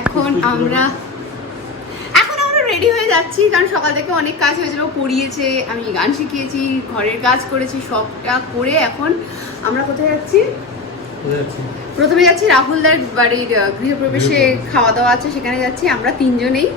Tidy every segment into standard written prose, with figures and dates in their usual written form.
এখন আমরা রেডি হয়ে যাচ্ছি, কারণ সকাল থেকে অনেক কাজ হয়েছিল, পড়িয়েছে, আমি গান শিখিয়েছি, ঘরের কাজ করেছি, সবটা করে এখন আমরা কোথায় যাচ্ছি? প্রথমে যাচ্ছি রাহুলদার বাড়ির গৃহপ্রবেশে, খাওয়া দাওয়া আছে, সেখানে যাচ্ছি। আমরা তিনজনেই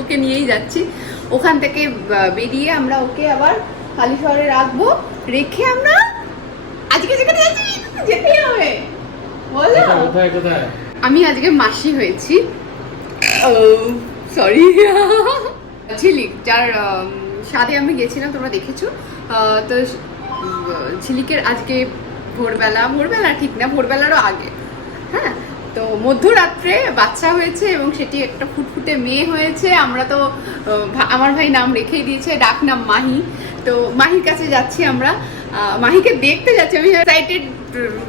ওকে নিয়েই যাচ্ছি। ওখান থেকে বেরিয়ে আমরা ওকে আবার হালিশহরে রাখবো, রেখে আমরা আজকে যেখানে যাচ্ছি যেতেই হবে। বলো আমি আজকে মাসি হয়েছি, সরি ঝিলিক, যার সাথে আমি গেছিলাম, তোমরা দেখেছো। তো ঝিলিকের আজকে ভোরবেলা ঠিক না, ভোরবেলারও আগে, হ্যাঁ, তো মধ্যরাত্রে বাচ্চা হয়েছে এবং সেটি একটা ফুটফুটে মেয়ে হয়েছে। আমরা তো আমার ভাই নাম রেখেই দিয়েছে, ডাক নাম মাহি। তো মাহির কাছে যাচ্ছি আমরা, মাহিকে দেখতে যাচ্ছি। আমি এক্সাইটেড,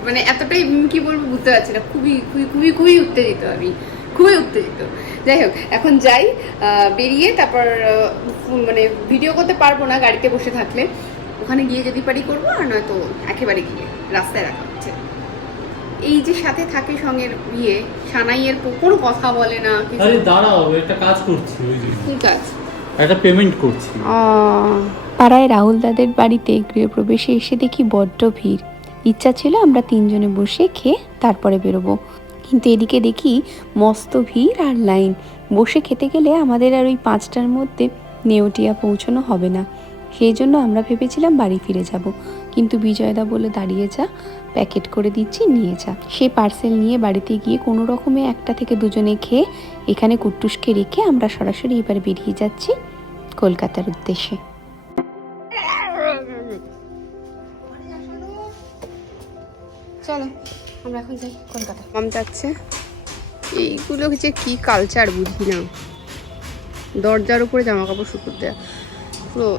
মানে এতটাই কি বলবো বুঝতে পারছি না, খুবই খুবই খুবই খুবই উত্তেজিত, আমি খুবই উত্তেজিত। যাই হোক, এখন যাই, বেরিয়ে তারপর মানে ভিডিও করতে পারবো না গাড়িতে বসে থাকলে, ওখানে গিয়ে যদি পারি করবো, আর নয়তো একেবারে গিয়ে রাস্তায় রাখা হচ্ছে। এই যে সাথে থাকে সঙ্গের সানাইয়ের কোনো কথা বলে না। আরে দাঁড়াও, একটা কাজ করছি। ওই যে কি কাজ? একটা পেমেন্ট করছি। পাড়ায় রাহুল দাদের বাড়িতে গৃহপ্রবেশে এসে দেখি বড্ড ভিড়। ইচ্ছা ছিল আমরা তিনজনে বসে খেয়ে তারপরে বেরোবো, কিন্তু এদিকে দেখি মস্ত ভিড় আর লাইন। বসে খেতে গেলে আমাদের আর ওই 5টার মধ্যে নেউটিয়া পৌঁছানো হবে না। সেই জন্য আমরা ভেবেছিলাম বাড়ি ফিরে যাব, কিন্তু বিজয়দা বলে দাঁড়িয়ে যা, প্যাকেট করে দিচ্ছি, নিয়ে যা। সে পার্সেল নিয়ে বাড়িতে গিয়ে কোনো রকমে 1টা থেকে 2জনে খেয়ে এখানে কুট্টুসকে রেখে আমরা সরাসরি এবার বেরিয়ে যাচ্ছি কলকাতার উদ্দেশ্যে। চলো আমরা এখন যাই কলকাতা। মাম যাচ্ছে। এইগুলো যে কি কালচার বুঝি না, দরজার উপরে জামা কাপড় শুকুর দেয়া, পুরো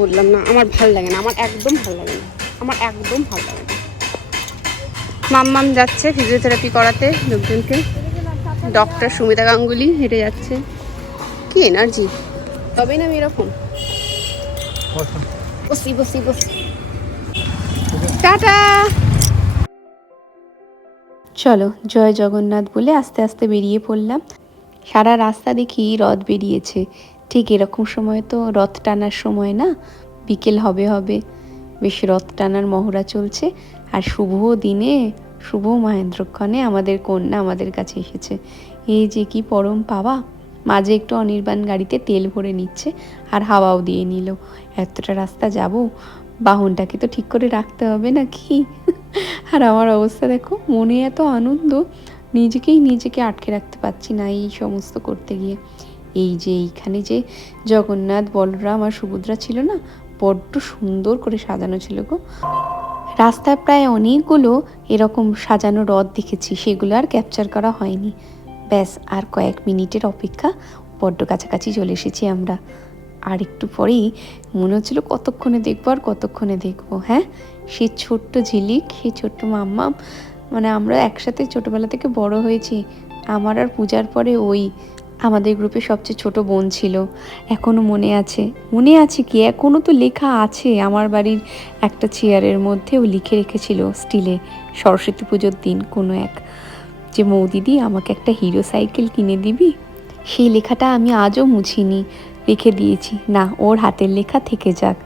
বললাম না, আমার ভাল লাগে না, আমার একদম ভাল লাগে না, আমার একদম ভাল লাগে না। মাম যাচ্ছে ফিজিওথেরাপি করাতে লোকজনকে। ডক্টর সুমিতা গাঙ্গুলি হেঁটে যাচ্ছে। কি এনার্জি, তবেই না আমি এরকম বসি। টাটা। চলো জয় জগন্নাথ বলে আস্তে আস্তে বেরিয়ে পড়লাম। সারা রাস্তা দেখি রথ বেরিয়েছে। ঠিক এরকম সময় তো রথ টানার সময় না, বিকেল হবে বেশ রথ টানার মহড়া চলছে। আর শুভ দিনে, শুভ মহেন্দ্রক্ষণে আমাদের কন্যা আমাদের কাছে এসেছে। এই যে কি পরম পাওয়া। মাঝে একটু অনির্বাণ গাড়িতে তেল ভরে নিচ্ছে আর হাওয়াও দিয়ে নিল। এতটা রাস্তা যাব, বাহনটাকে তো ঠিক করে রাখতে হবে নাকি। আর আমার অবস্থা দেখো, মনে এত আনন্দ, নিজেকে আটকে রাখতে পারছি না এই সমস্ত করতে গিয়ে। এই যে এইখানে যে জগন্নাথ, বলরাম আর সুভদ্রা ছিল না, বড্ড সুন্দর করে সাজানো ছিল গো। রাস্তায় প্রায় অনেকগুলো এরকম সাজানো রথ দেখেছি, সেগুলো আর ক্যাপচার করা হয়নি। ব্যাস আর কয়েক মিনিটের অপেক্ষা, বড্ড কাছাকাছি চলে এসেছি আমরা। আর একটু পরেই মনে হচ্ছিল কতক্ষণে দেখবো। হ্যাঁ, সেই ছোট্ট ঝিলিক, সেই ছোট্ট মাম্মাম, মানে আমরা একসাথে ছোটবেলা থেকে বড় হয়েছি। আমার আর পূজার পরে ওই আমাদের গ্রুপে সবচেয়ে ছোট বোন ছিল। এখনও মনে আছে কি, এখনও তো লেখা আছে আমার বাড়ির একটা চেয়ারের মধ্যে। ও লিখে রেখেছিল স্টিলে, সরস্বতী পুজোর দিন কোনো এক, যে মৌদিদি আমাকে একটা হিরো সাইকেল কিনে দিবি। সেই লেখাটা আমি আজও মুছিনি, রেখে দিয়েছি। না, ওর হাতের লেখা থেকে যাক।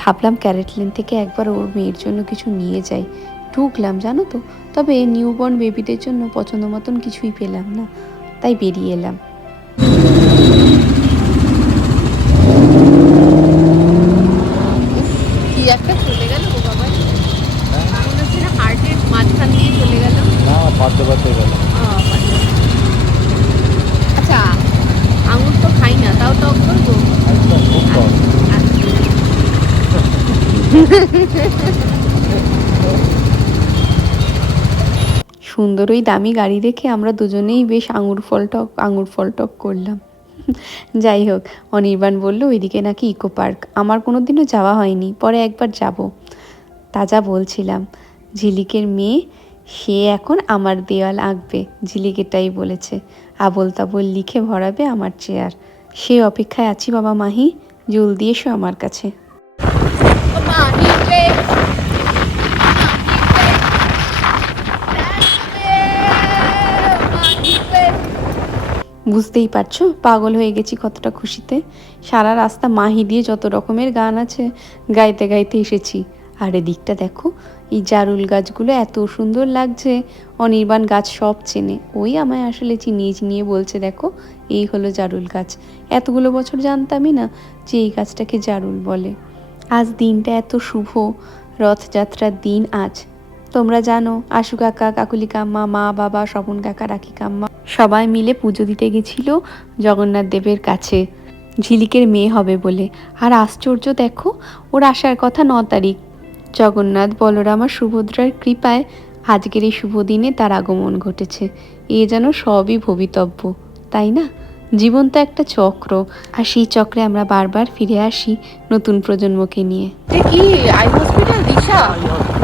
ভাবলাম ক্যারেট লেন থেকে একবার ওর মেয়ের জন্য কিছু নিয়ে যাই। ঢুকলাম জানো তো, তবে নিউবর্ন বেবিদের জন্য পছন্দ মতন কিছুই পেলাম না, তাই বেরিয়ে এলাম। কি একটা চলে গেল গো বাবা, মনে হচ্ছে না হার্টের মাঝখান দিয়ে চলে গেল। না, বাদতে গেল। আচ্ছা, আঙুর তো খাই না, তাও টক করবো। একদম খুব কম। সুন্দর ওই দামি গাড়ি দেখে আমরা দুজনেই বেশ আঙুর ফল টক করলাম। যাই হোক, অনির্বাণ বলল ওইদিকে নাকি ইকো পার্ক, আমার কোনো দিনও যাওয়া হয়নি, পরে একবার যাব। তাজা বলছিলাম, ঝিলিকের মেয়ে, সে এখন আমার দেওয়াল আঁকবে, ঝিলিকেরটাই বলেছে, আবোল তাবোল লিখে ভরাবে আমার চেয়ার। সে অপেক্ষায় আছি বাবা মাহি, জলদি এসো আমার কাছে। বুঝতেই পারছো পাগল হয়ে গেছি কতটা খুশিতে। সারা রাস্তা মাহি দিয়ে যত রকমের গান আছে গাইতে গাইতে এসেছি। আর এদিকটা দেখো, এই জারুল গাছগুলো এত সুন্দর লাগছে। অনির্বাণ গাছ সব চেনে, ওই আমায় আসলে চিনিয়ে চিনিয়ে বলছে দেখো এই হলো জারুল গাছ। এতগুলো বছর জানতামই না যে এই গাছটাকে জারুল বলে। আজ দিনটা এত শুভ, রথযাত্রার দিন আজ। তোমরা জানো আশু কাকা, কাকুলি কাম্মা, মা বাবা, স্বপন কাকা, রাখি কাম্মা সবাই মিলে পুজো দিতে গেছিল জগন্নাথ দেবের কাছে, ঝিলিকের মেয়ে হবে বলে। আর আশ্চর্য দেখো, ওর আসার কথা 9 তারিখ। জগন্নাথ, বলরাম আর সুভদ্রার কৃপায় আজকের এই শুভ দিনে তার আগমন ঘটেছে। এ যেন সবই ভবিতব্য, তাই না? জীবন তো একটা চক্র, আর সেই চক্রে আমরা বারবার ফিরে আসি নতুন প্রজন্মকে নিয়ে। কি আই হসপিটাল দিশা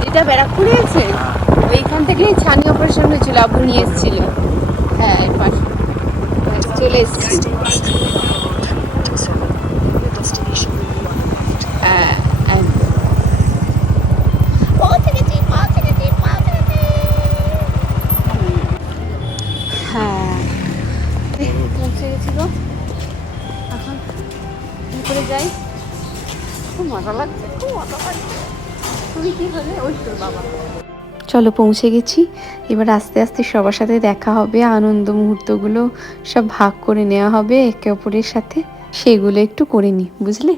যেটা ব্যারাকপুরে আছে, ওইখান থেকে ছানি অপারেশন হয়েছিল, আব্বু নিয়ে এসেছিল। হ্যাঁ এর পাশে চলে এসেছি। হ্যাঁ একদম হ্যাঁ পৌঁছে গেছি গো। এখন কি করে যাই? খুব মজা লাগছে, খুব মজা লাগছে। তুমি কি হলে? ওই তোর বাবা। চলো পৌঁছে গেছি। এবার আস্তে আস্তে সবার সাথে দেখা হবে, আনন্দ মুহূর্তগুলো সব ভাগ করে নেওয়া হবে একে অপরের সাথে, সেগুলো একটু করে নি, বুঝলে?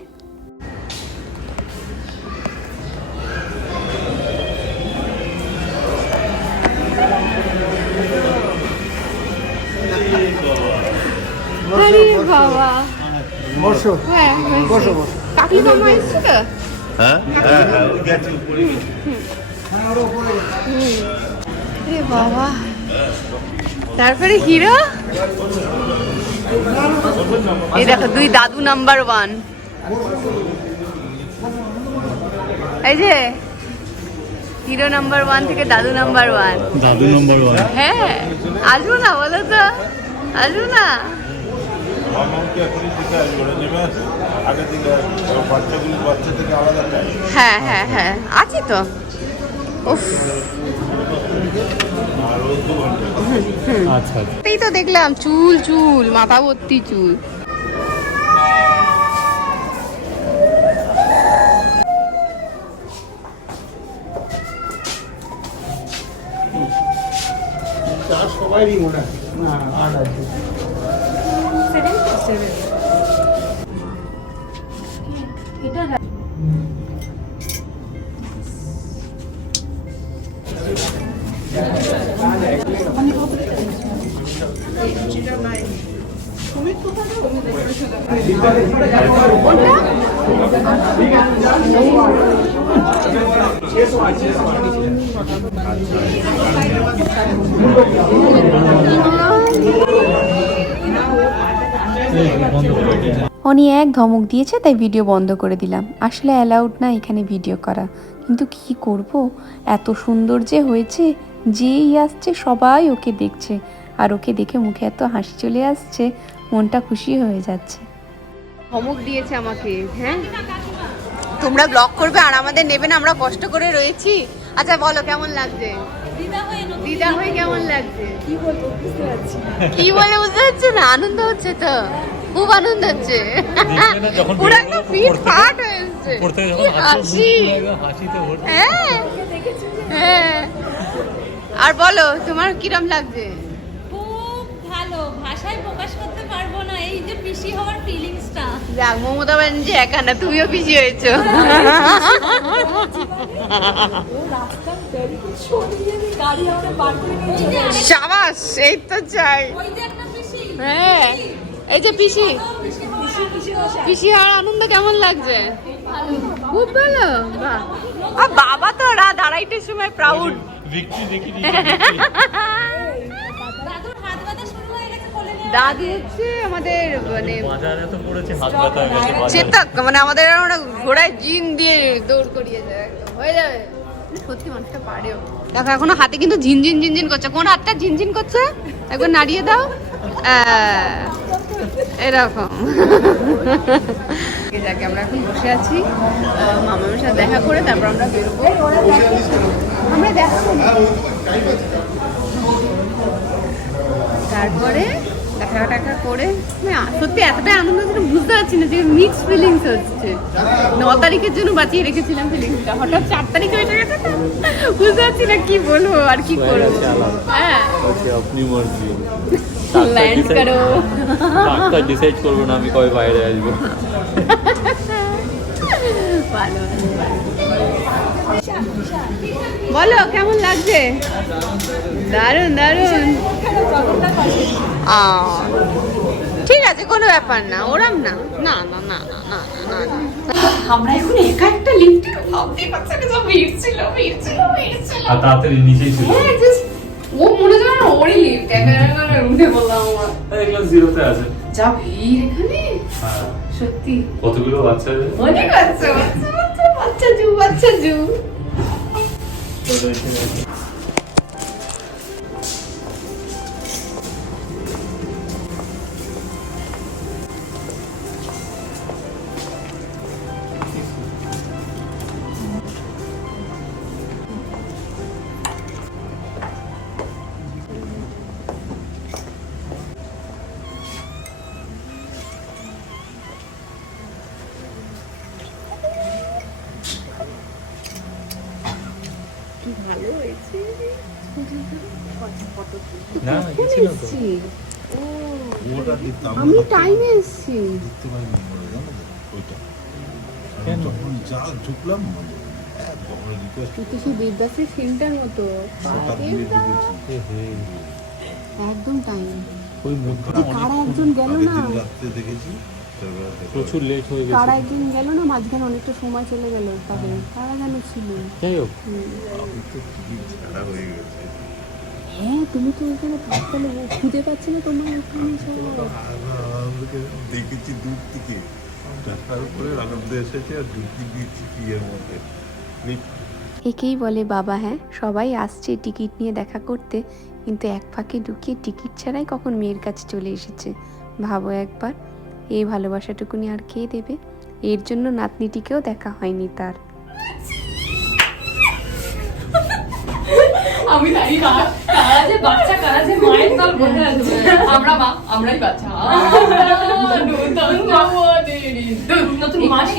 আরে বাবা, বসো হ্যাঁ বসো বসো। কাকি মামা এসছে তো? হ্যাঁ হ্যাঁ হ্যাঁ গেছে উপরে গেছে। আরে বাবা, তারপরে হিরো। এই দেখো 2 দাদু নাম্বার 1। এই যে হিরো নাম্বার 1 থেকে দাদু নাম্বার 1। দাদু নম্বর 1। হ্যাঁ আসবো না বলো তো, আসবো না? মামাকে এখনই দিতে আসবে, ওরা নেমে আছে আগে থেকে বাচ্চাগুলো বাচ্চা থেকে আলাদা টাইম। হ্যাঁ হ্যাঁ হ্যাঁ আছি তো। উফ আর ওই 2 ঘন্টা আচ্ছা এই তো দেখলাম চুল চুল, মাথা ভর্তি চুল। সবাইই মনে আছে না আর আছে। অনি এক ধমক দিয়েছে তাই ভিডিও বন্ধ করে দিলাম। আসলে অ্যালাউড না এখানে ভিডিও করা, কিন্তু কি করব, এত সুন্দর যে হয়েছে, যেই আসছে সবাই ওকে দেখছে, আর ওকে দেখে মুখে এত হাসি চলে আসছে, মনটা খুশি হয়ে যাচ্ছে। ধমক দিয়েছে আমাকে। হ্যাঁ তোমরা ব্লগ করবে আর আমাদের নেবে না, আমরা কষ্ট করে রয়েছি। আচ্ছা বলো কেমন লাগছে? দিদা হয়ে কেমন লাগছে? কি বলবো বুঝতে পারছি না। কি বলে বুঝতে পারছো না? আনন্দ হচ্ছে তো, খুব আনন্দ হচ্ছে। পুরো একদম ফিট ফাট হয়েছে। হাসি হ্যাঁ হ্যাঁ। আর বলো তোমার কিরম লাগছে? খুব ভালো, ভাষায় প্রকাশ করতে পারবো না এই যে পিসি হওয়ার ফিলিংসটা। দেখ মমতা ব্যানার্জি একা না, তুমিও পিছি হয়েছো। সাবাস, এই তো চাই। ওই যে একটা পিসি, হ্যাঁ এই যে পিসি, পিসি হওয়ার আনন্দ কেমন লাগছে? খুব ভালো। বাহ, আর বাবা তো রাত 2:30টার সময় প্রাউড। দাদুর হাত ব্যথা শুরু হয়ে গেছে কোলে নিয়ে। দাদু হচ্ছে আমাদের মানে বাজারে তো পড়েছে হাত ব্যথা হয়ে গেছে বাজারে। চেতক, মানে আমাদের আমরা ঘোড়ায় জিন দিয়ে দৌড় করিয়ে যায়, একদম হয়ে যাবে। সত্যি মানুষটা পারেও। দেখো এখনো হাতে কিন্তু ঝিনঝিন ঝিনঝিন করছে। কোন হাতটা ঝিনঝিন করছে? একবার নাড়িয়ে দাও। এরকম। যাকে আমরা এখন বসে আছি, মামার সাথে দেখা করে তারপর আমরা বেরোবো। আমরা দেখা করবো, তারপরে দেখা টাকা করে সত্যি এতটাই আনন্দ হচ্ছে বুঝতে পারছি না যে মিক্স ফিলিংস হচ্ছে। 9 তারিখের জন্য বাঁচিয়ে রেখেছিলাম ফিলিংসটা, হঠাৎ 4 তারিখে হয়ে গেছে তো বুঝতে পারছি না কি বলবো আর কি করবো। হ্যাঁ আপনি মর্জি ল্যান্ড করো, ডাক্তার ডিসাইড করবো না আমি কবে বাইরে আসবো। ভালো বলো কেমন লাগছে? দারুণ দারুণ। ঠিক আছে কোনো ব্যাপার না, ওরম না না না না না না না না। আমরা এখন একা একটা লিফটে ভাবতেই পারছি না, সব ভিড় ছিল ভিড় ছিল ভিড় ছিল। আর তাড়াতাড়ি নিচেই ছিল। হ্যাঁ জাস্ট ও মনে হয় না ওরই লিফট, একা উঠে বললাম আমার দেখলাম জিরোতে আছে। যা ভিড় এখানে হ্যাঁ সত্যি। কতগুলো বাচ্চা আছে? অনেক বাচ্চা বাচ্চা বাচ্চা বাচ্চা জু বাচ্চা জু। ভালো হয়েছে। না ছিল তো। ওটা দেখতে আমি টাইমে এসেছি। দেখতে পাইনি জানো তো ওইটা। কেন? যখন যা ঢুকলাম যখন রিকোয়েস্ট তুই তো সেই দেবদাসের ফিল্মটার মতো হঠাৎ দিয়ে ঢুকেছি। একদম টাইম। ওই মধ্যে কারা একজন গেল আগের না, দিন রাত্রে দেখেছি। তারপর দেখা প্রচুর লেট হয়ে কারা গেছে। একজন গেল না, মাঝখানে অনেকটা সময় চলে গেল তাদের, কারা যেন ছিল। যাই হোক আমি তো টিকিট ছাড়া হয়ে গেছে। হ্যাঁ তুমি তো ওখানে থাকলে খুঁজে পাচ্ছি না তোমার ওখানে সব। আমাদেরকে দেখেছি দূর থেকে, তারপরে আনন্দে এসেছে আর ঢুকি দিয়েছি বিয়ের মধ্যে। একেই বলে বাবা। হ্যাঁ সবাই আসছে টিকিট নিয়ে দেখা করতে, কিন্তু এক ফাঁকে ঢুকিয়ে টিকিট ছাড়াই কখন মেয়ের কাছে চলে এসেছে। ভাবো একবার, এই ভালোবাসাটুকুনি আর কে দেবে? এর জন্য নাতনিটিকেও দেখা হয়নি তার। আমি জানি না কারা যে বাচ্চা কারা যে মায়ের দল বসে আছে। আমরা মা, আমরাই বাচ্চা। নতুন নতুন মাসি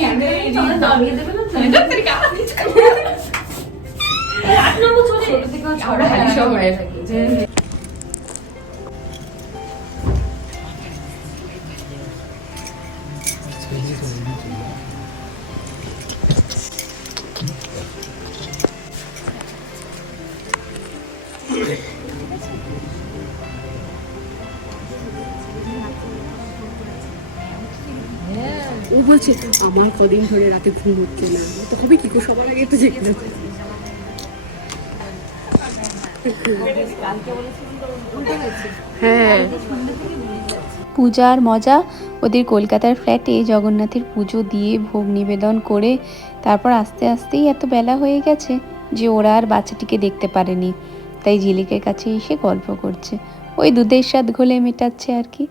দাঁড়িয়ে দেবে না তো। 8 নম্বর চলে ছোট থেকে আমরা হালি শহরে থাকি। ও বলছে আমার কদিন ধরে রাতে ঘুম হচ্ছে না, তো হবে কি করে, সবার আগে তো দেখতে হ্যাঁ। পূজার মজা ওদের কলকাতার ফ্ল্যাটে জগন্নাথের পুজো দিয়ে ভোগ নিবেদন করে তারপর আস্তে আস্তেই এত বেলা হয়ে গেছে যে ওরা আর বাচ্চাটিকে দেখতে পারেনি, তাই ঝিলিকের কাছে এসে গল্প করছে। ওই দুধের স্বাদ ঘোলে মেটাচ্ছে আর কি।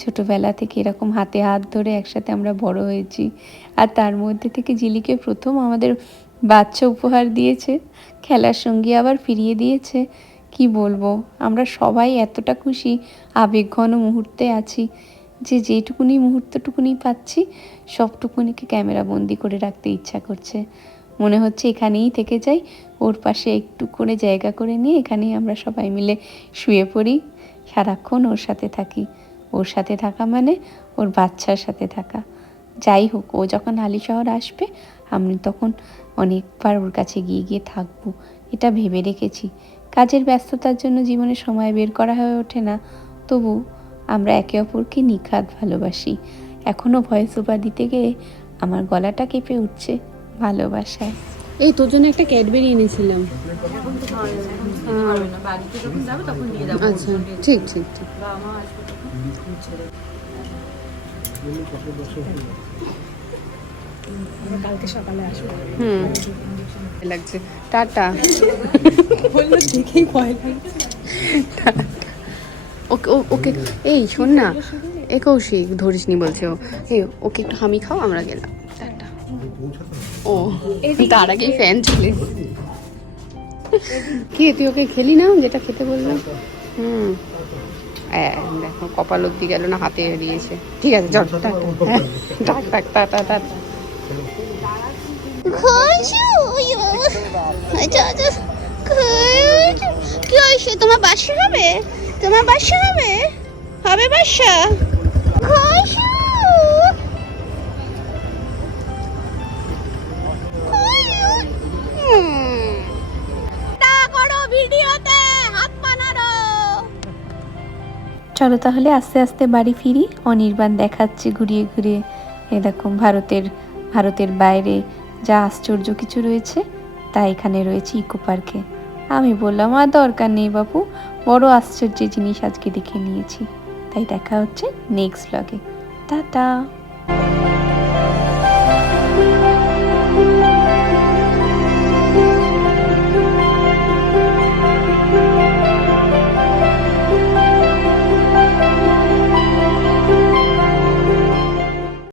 ছোটোবেলা থেকে এরকম হাতে হাত ধরে একসাথে আমরা বড় হয়েছি, আর তার মধ্যে থেকে ঝিলিকে প্রথম আমাদের বাচ্চা উপহার দিয়েছে, খেলার সঙ্গী আবার ফিরিয়ে দিয়েছে। কি বলবো, আমরা সবাই এতটা খুশি, আবেগঘন মুহূর্তে আছি যে যেটুকুনি মুহূর্তটুকুনি পাচ্ছি সবটুকুনিকে ক্যামেরা বন্দি করে রাখতে ইচ্ছা করছে। মনে হচ্ছে এখানেই থেকে যাই, ওর পাশে একটু করে জায়গা করে নিয়ে এখানেই আমরা সবাই মিলে শুয়ে পড়ি, সারাক্ষণ ওর সাথে থাকি। ওর সাথে থাকা মানে ওর বাচ্চার সাথে থাকা। যাই হোক, ও যখন হালিশহর আসবে আমি তখন অনেকবার ওর কাছে গিয়ে গিয়ে থাকবো, এটা ভেবে রেখেছি। কাজের ব্যস্ততার জন্য জীবনে সময় বের করা হয়ে ওঠে না, তবু আমরা একে অপরকে নিখাদ ভালোবাসি। এখনও ভয়েস ওভার দিতে গিয়ে আমার গলাটা কেঁপে উঠছে ভালোবাসায়। এই তোর জন্য একটা ক্যাডবেরি এনেছিলাম। আচ্ছা ঠিক ঠিক ঠিক। কালকে সকালে আসবো। লাগছে টাটা। বললো দেখেই ভয় লাগছে। ওকে ওকে এই শোন না, এ কৌশিক ধরিসনি বলছে ও। এই ওকে একটু হামি খাও, আমরা গেলাম। টাটা। ও তার আগেই ফ্যান চলে। কে তুই ওকে খেলি না যেটা খেতে বললাম? হ্যাঁ দেখো কপাল অব্দি গেল না, হাতে দিয়েছে। ঠিক আছে চল, ডাক ডাক টাটা টাটা। কি হয়েছে? তোমার বাসা হবে? তোমার বাসা হবে? হবে বাসা? চলো তাহলে আস্তে আস্তে বাড়ি ফিরি। অনির্বাণ দেখাচ্ছে ঘুরিয়ে ঘুরিয়ে এরকম ভারতের বাইরে যা আশ্চর্য কিছু রয়েছে তা এখানে রয়েছে ইকো পার্কে। আমি বললাম আর দরকার নেই বাপু, বড় আশ্চর্যের জিনিস আজকে দেখে নিয়েছি। তাই দেখা হচ্ছে নেক্সট ব্লগে। টাটা।